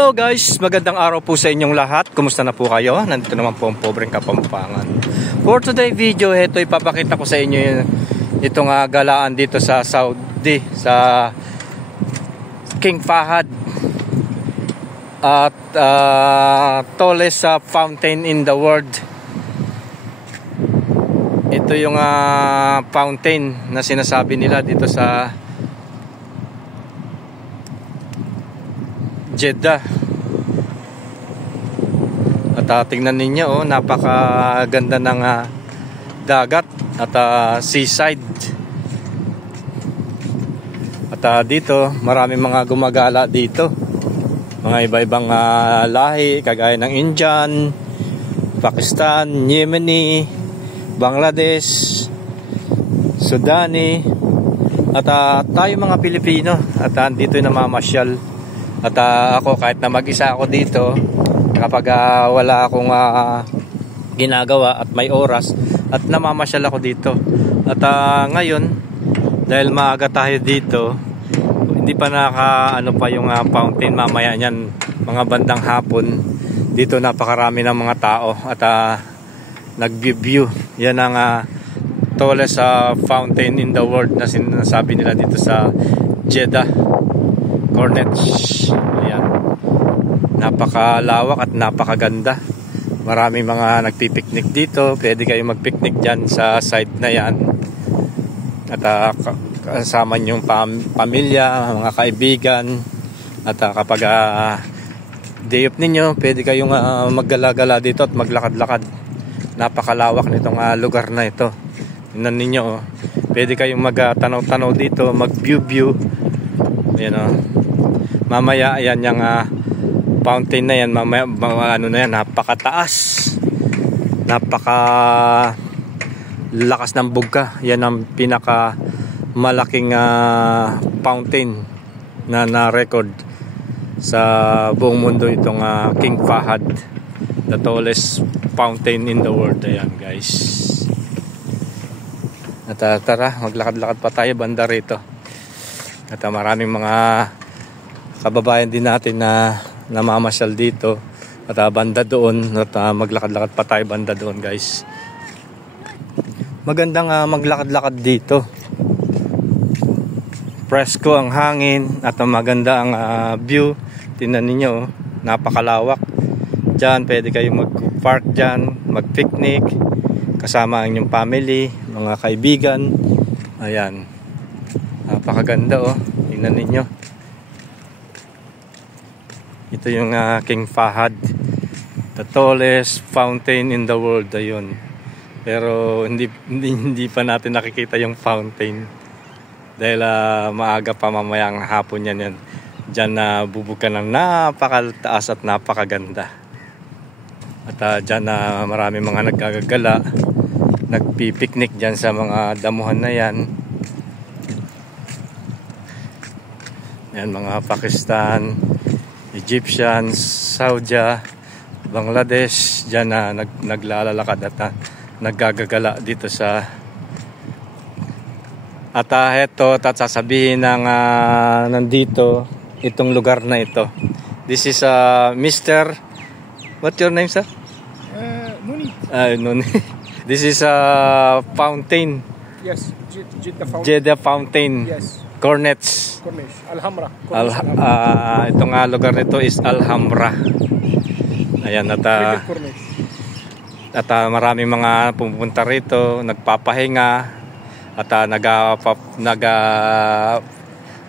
Hello guys, magandang araw po sa inyong lahat. Kumusta na po kayo? Nandito naman po ang pobreng Kapampangan. For today video, ito ipapakita ko sa inyo itong galaan dito sa Saudi, sa King Fahad at tallest fountain in the world. Ito yung fountain na sinasabi nila dito sa Jeddah. At tingnan ninyo, napakaganda ng dagat at seaside. At dito, maraming mga gumagala dito. Mga iba-ibang lahi, kagaya ng Indian, Pakistan, Yemeni, Bangladesh, Sudani, at tayo mga Pilipino. At dito namamasyal. At ako, kahit na mag-isa ako dito, kapag wala akong ginagawa at may oras, at namamasyal ako dito. At ngayon, dahil maaga tayo dito, hindi pa ano pa yung fountain. Mamaya niyan, mga bandang hapon, dito napakarami ng mga tao at nag-view. Yan ang tallest fountain in the world na sinasabi nila dito sa Jeddah, Corniche. Ayan, napakalawak at napakaganda. Maraming mga nagpipiknik dito. Pwede kayo magpiknik dyan sa side na yan. At kasama yung pamilya, mga kaibigan. At kapag day off ninyo, pwede kayong maggala-gala dito at maglakad-lakad. Napakalawak nitong lugar na ito. Tingnan ninyo, pwede kayong magtanaw-tanaw dito, mag-view. Ayan, mamaya ayan yung fountain na yan, mamaya ano na yan, napakataas, napakalakas ng bugka. Yan ang pinaka malaking fountain na na-record sa buong mundo, itong King Fahad, the tallest fountain in the world. Ayan guys, at tara, maglakad-lakad pa tayo banda rito. At maraming mga kababayan din natin na namamasyal dito at banda doon, at maglakad-lakad pa tayo banda doon guys. Magandang maglakad-lakad dito, presko ang hangin at maganda ang view. Tingnan ninyo, napakalawak. Diyan pwede kayong mag-park dyan, mag-picnic kasama ang inyong family, mga kaibigan. Ayan, napakaganda tingnan ninyo. Ito yung King Fahad, the tallest fountain in the world. Ayun. Pero hindi pa natin nakikita yung fountain dahil maaga pa, mamayang hapon yan. Diyan bubukan ng napakataas at napakaganda. At diyan marami mga nagkagagala, nagpipiknik diyan sa mga damuhan na yan. Yan, mga Pakistan, Egyptians, Saudi, Bangladesh, dyan naglalakad at naggagagala dito sa. At heto, sasabihin ng nandito, itong lugar na ito. This is Mr. What's your name, sir? Nuni. Nuni. This is fountain. Yes, Jeddah Fountain. Jeddah Fountain. Yes. Corniche. Alhamra. Itong lugar nito is Alhamra. Ayan, at maraming mga pumunta rito, nagpapahinga at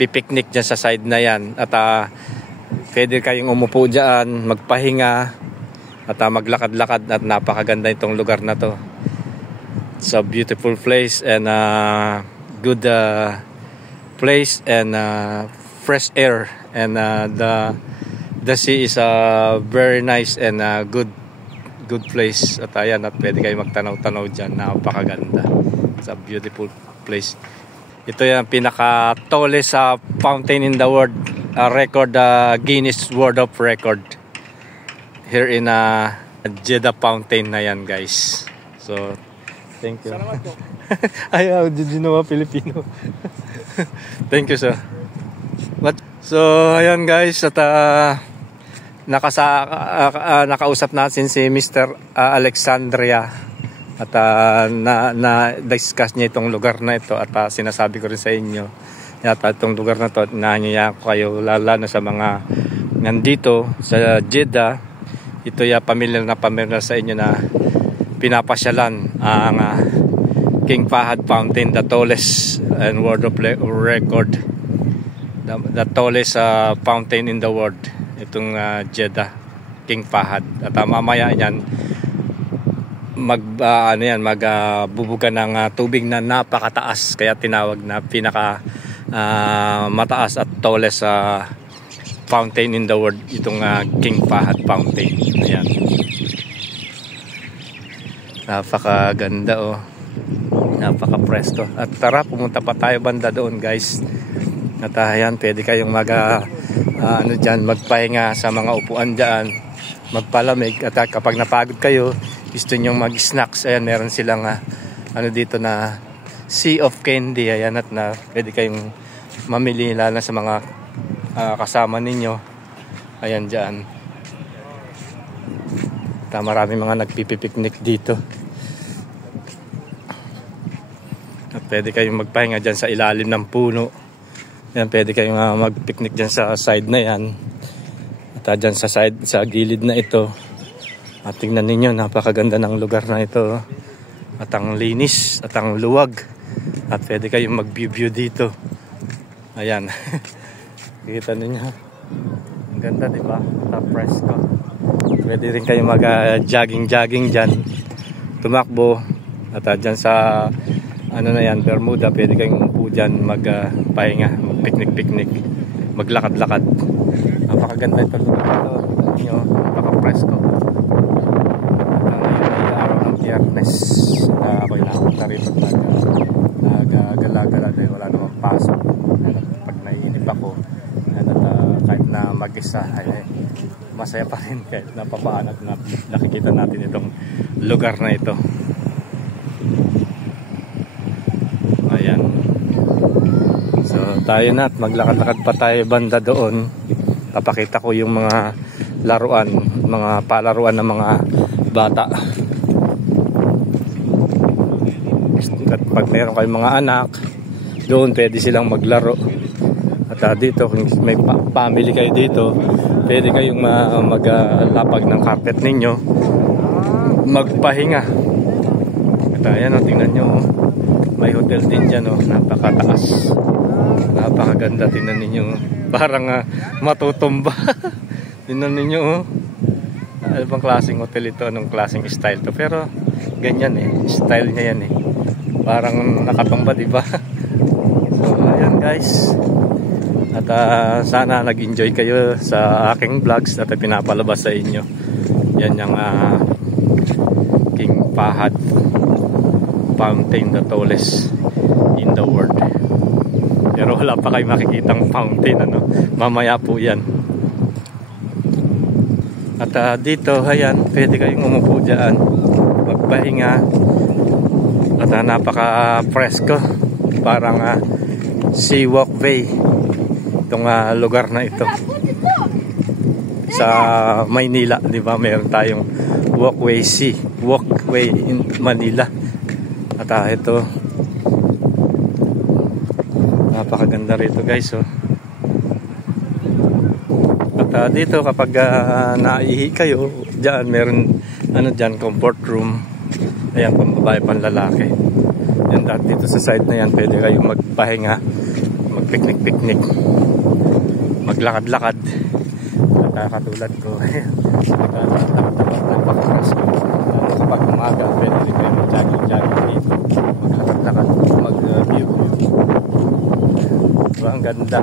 pipiknik dyan sa side na yan. At pwede kayong umupo dyan, magpahinga at maglakad-lakad. At napakaganda itong lugar na to. It's a beautiful place and good place and fresh air, and the sea is very nice and good place. At ayan, at pwede kayo magtanaw-tanaw dyan. Napakaganda. It's a beautiful place. Ito yung pinaka tallest fountain in the world, record, Guinness World of Record here in Jeddah Fountain na yan guys. So thank you. Salamat po. Ayaw, did you know Filipino? Thank you, sir. So, ayan guys, at nakausap natin si Mr. Alexandria at na-discuss niya itong lugar na ito at sinasabi ko rin sa inyo yata itong lugar na to at nangyayako kayo lalo na sa mga nandito sa Jeddah. Ito ya pamilyar sa inyo na pinapasyalan ang King Fahad Fountain, the tallest and world of record, the tallest fountain in the world, itong Jeddah, King Fahad. At mamaya yan magbubuga ng tubig na napakataas, kaya tinawag na pinaka mataas at tallest fountain in the world, itong King Fahad Fountain. Ayan, napakaganda oh, napaka-presko. At tara, pumunta pa tayo banda doon guys. At ayan, pwede kayong magpahinga sa mga upuan dyan, magpalamig. At kapag napagod kayo, gusto nyo mag-snacks, ayan, meron silang dito na Sea of Candy. Ayan, at pwede kayong mamili lalo sa mga kasama ninyo. Ayan dyan. At marami mga nagpipipiknik dito. At pwede kayong magpahinga dyan sa ilalim ng puno. Ayan, pwede kayong magpiknik dyan sa side na yan. At dyan sa side, sa gilid na ito. At tingnan ninyo, napakaganda ng lugar na ito. At ang linis, at ang luwag. At pwede kayong mag-view dito. Ayan. Kita ninyo. Ang ganda, diba? Top presko. Pwede rin kayong mag-jogging dyan. Tumakbo. At dyan sa Bermuda, pwede kayong umupo dyan, magpahinga, mag-picnic, maglakad-lakad. Napakaganda ito lugar ito. Napaka-presko. Biyernes ako'y napunta rin nagagala-gala dahil wala namang pasok. Pag naiinip ako at kahit na mag-isa ay masaya pa rin kahit napapaan at nakikita natin itong lugar na ito. Ayan, so tayo na at maglakad-lakad pa tayo banda doon. Papakita ko yung mga laruan, mga palaruan ng mga bata. At pag mayroon kayong mga anak doon, pwede silang maglaro. At dito, kung may family kayo dito, pwede kayong maglapag ng carpet ninyo, magpahinga. At ayan, tingnan nyo, may hotel din dyan, napakataas, napakaganda. Tingnan ninyo, parang matutumba. Tingnan ninyo, ano bang klaseng hotel ito, anong klaseng style to, pero ganyan style niya yan parang nakatumba, diba? So ayan guys, at sana nag-enjoy kayo sa aking vlogs at pinapalabas sa inyo. Yan yung King Fahad Fountain, the tallest in the world. Pero wala pa kayo makikitang fountain, mamaya po yan. At dito, ayan, pwede kayong umupo dyan, magpahinga. At napaka-presko, parang sea walkway itong lugar na ito sa Maynila, di ba? Meron tayong walkway in Manila. At ito, napakaganda rito guys. At dito kapag naihi kayo dyan, meron dyan comfort room. Ayan, pambabae, panlalaki. Yan, dito sa side na yan, pwede kayong magpahinga, magpiknik, maglakad-lakad. At katulad ko, nagpakakas ko. Kapag umaga, pwede rin kayo mag-jogging dito, maglakad-lakad, mag-view. Diba, ang ganda.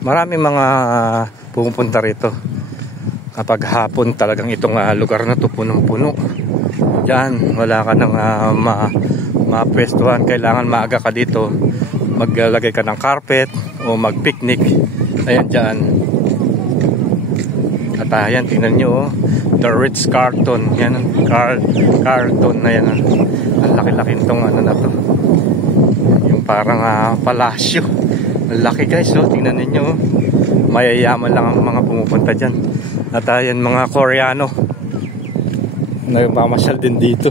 Maraming mga pumupunta rito kapag hapon. Talagang itong lugar na to punong-puno. Diyan, wala ka nang mapwestuhan. Kailangan maaga ka dito, maglagay ka ng carpet o mag-picnic. Ayan dyan. At ayan, tingnan nyo, the Ritz-Carlton. Yan, Carlton na yan. Ang laki-laki itong na to. parang palasyo. Laki guys, oh, tingnan ninyo, oh. Mayayaman lang ang mga pumupunta dyan. At yan mga Koreano nagmamasyal din dito.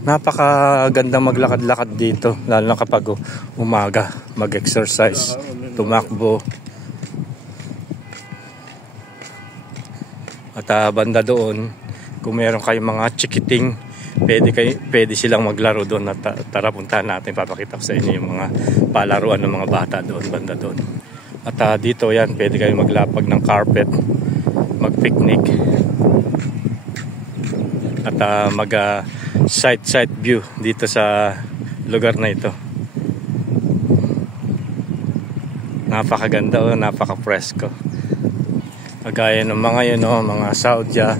Napakaganda maglakad-lakad dito, lalo na kapag umaga, mag-exercise, tumakbo. At banda doon, kung meron kayong mga chikiting, pwede silang maglaro doon. At tara, puntahan natin, papakita ko sa inyo yung mga palaruan ng mga bata doon, banda doon. At dito yan, pwede kayong maglapag ng carpet, mag-picnic, at side view dito sa lugar na ito. Napakaganda, napaka-presko. Kagaya ng mga yun, mga Saudya,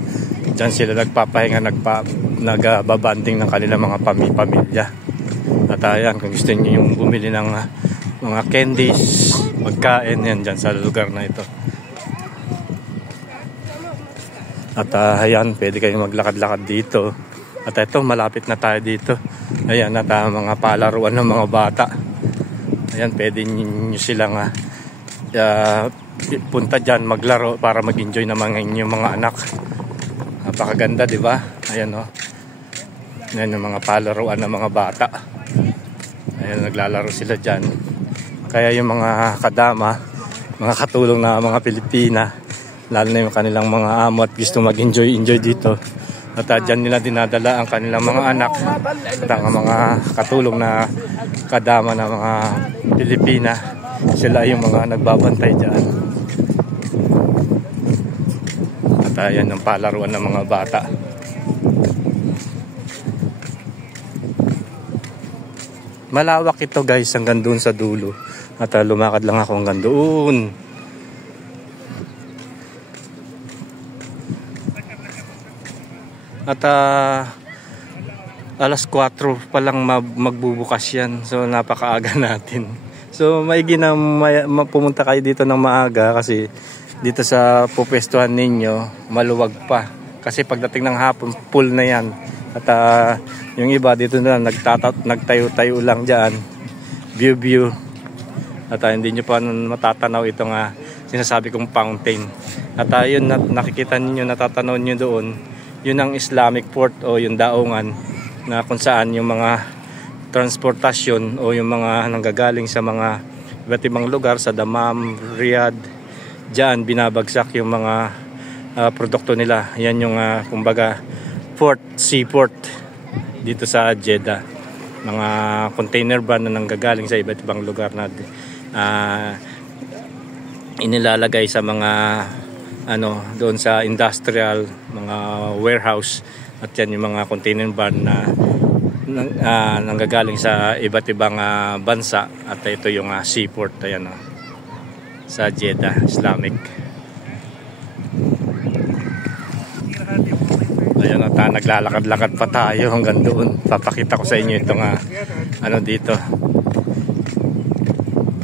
dyan sila nagpapahinga, nagbabanding ng kanilang mga pamilya. At ayan, kung gusto niyo yung bumili ng mga candies, pagkain, yan dyan sa lugar na ito. At ayan, pwede kayong maglakad-lakad dito. At ito, malapit na tayo dito. Ayan, at mga palaruan ng mga bata. Ayan, pwede nyo silang punta dyan, maglaro para mag-enjoy naman inyong mga anak. Napakaganda, di ba? Ayan, oh. Ayan yung mga palaruan ng mga bata. Ayan, naglalaro sila dyan. Kaya yung mga kadama, mga katulong na mga Pilipina, lalo na yung kanilang mga amo at gusto mag-enjoy dito. At dyan nila dinadala ang kanilang mga anak at ang mga katulong na kadama na mga Pilipina. Sila yung mga nagbabantay dyan. At ayan ang palaruan ng mga bata. Malawak ito guys hanggang doon sa dulo. At lumakad lang ako hanggang doon. At alas 4 pa lang magbubukas yan. So napakaaga natin. So pumunta kayo dito ng maaga kasi dito sa pupwestuhan ninyo maluwag pa. Kasi pagdating ng hapon full na yan. At yung iba dito na nagtayo-tayo lang dyan. View. At hindi nyo pa matatanaw itong sinasabi kong fountain. At yun nakikita ninyo, natatanaw nyo doon. Yun ang Islamic port o yung daungan na kung saan yung mga transportasyon o yung mga nanggagaling sa mga iba't ibang lugar sa Dammam, Riyadh, dyan binabagsak yung mga produkto nila. Yan yung kumbaga seaport dito sa Jeddah. Mga container van na nanggagaling sa iba't ibang lugar na inilalagay sa mga doon sa industrial, mga warehouse, at yan yung mga container van na nanggagaling sa iba't ibang bansa. At ito yung seaport, ayan, sa Jeddah Islamic. Ayan, at naglalakad-lakad pa tayo hanggang doon. Papakita ko sa inyo itong dito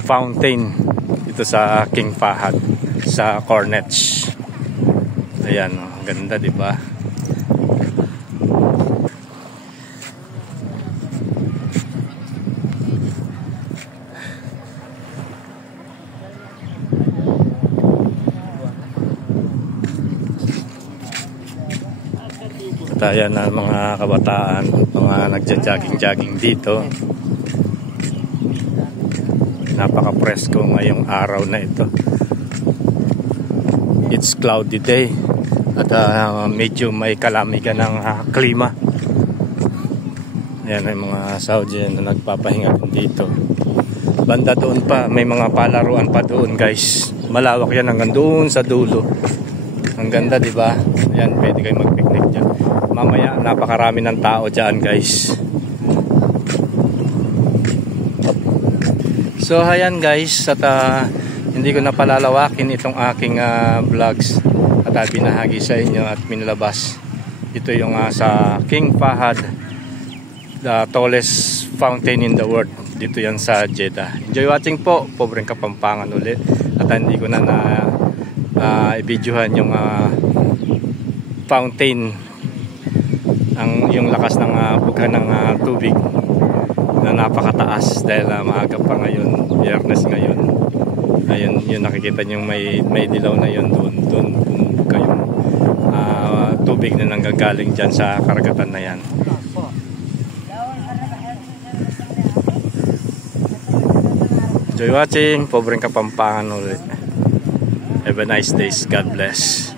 fountain dito sa King Fahad sa Corniche. Ayan, ganda, di ba? At ayan na mga kabataan, mga nagja-jogging dito. Napaka-presko ngayong araw na ito. It's cloudy day at medyo may kalamigan ng klima. Ayan ay mga Saudi na nagpapahinga dito. Banda doon pa, may mga palaruan pa doon guys. Malawak yan hanggang doon sa dulo. Ang ganda, di ba? Ayan, pwede kayo mag-picnic dyan. Mamaya napakarami ng tao dyan guys. So ayan guys, at hindi ko na palalawakin itong aking vlogs at binahagi sa inyo at minalabas. Ito yung sa King Fahad, the tallest fountain in the world. Dito yan sa Jeddah. Enjoy watching po. Pobreng Kapampangan ulit. At hindi ko na i-videohan yung fountain yung lakas ng bughan ng tubig na napakataas dahil maaga pa ngayon, Biyernes ngayon. Ayun, yun nakikita niyo may dilaw na yun doon bumubuga yung tubig na nanggagaling dyan sa karagatan na yan. Enjoy watching, pobreng Kapampangan ulit. Have a nice day, God bless.